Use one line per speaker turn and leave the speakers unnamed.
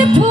the pool.